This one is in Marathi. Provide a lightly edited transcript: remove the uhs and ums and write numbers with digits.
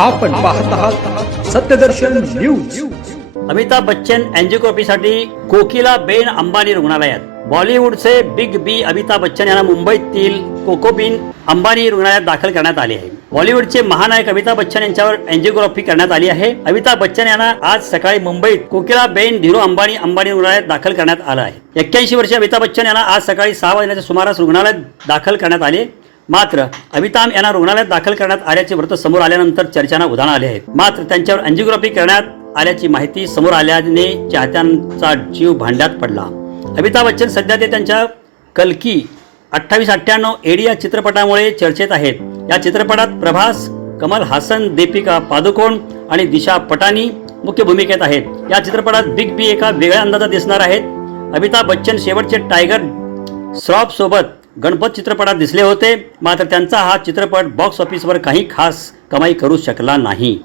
आपण पाहत आहात सत्यदर्शन न्यूज। अमिताभ बच्चन अँजिओग्राफीसाठी कोकिलाबेन अंबानी रुग्णालयात। बॉलिवूडचे बिग बी अमिताभ बच्चन यांना मुंबईतील कोकोबीन अंबानी रुग्णालयात दाखल करण्यात आले आहे। बॉलिवूडचे महानायक अमिताभ बच्चन यांच्यावर अँजिओग्राफी करण्यात आली आहे। अमिताभ बच्चन यांना आज सकाळी मुंबईत कोकिलाबेन धीरू अंबानी रुग्णालयात दाखल करण्यात आलं आहे। 81 वर्षीय अमिताभ बच्चन यांना आज सकाळी 6 वाजण्याच्या सुमारास रुग्णालयात दाखल करण्यात आले। मात्र अमिताभ यांना रुग्णालयात दाखल करण्यात आल्याचे वृत्त समोर आल्यानंतर चर्चांना उधाण आले आहे। मात्र त्यांच्यावर अँजिओग्राफी करण्यात आल्याची माहिती समोर आल्याने चाहत्यांचा जीव भांड्यात पडला। अमिताभ बच्चन सध्या ते त्यांच्या कल्की 2898 एडी या चित्रपटामुळे चर्चेत आहेत। या चित्रपटात प्रभास, कमल हासन, दीपिका पादुकोण आणि दिशा पटानी मुख्य भूमिकेत आहेत। या चित्रपटात बिग बी एका वेगळ्या अंदाजात दिसणार आहेत। अमिताभ बच्चन शेवटचे टायगर श्रॉफ सोबत गणपत चित्रपटात दिसले होते। मात्र त्यांचा हा चित्रपट बॉक्स ऑफिसवर काही खास कमाई करू शकला नाही।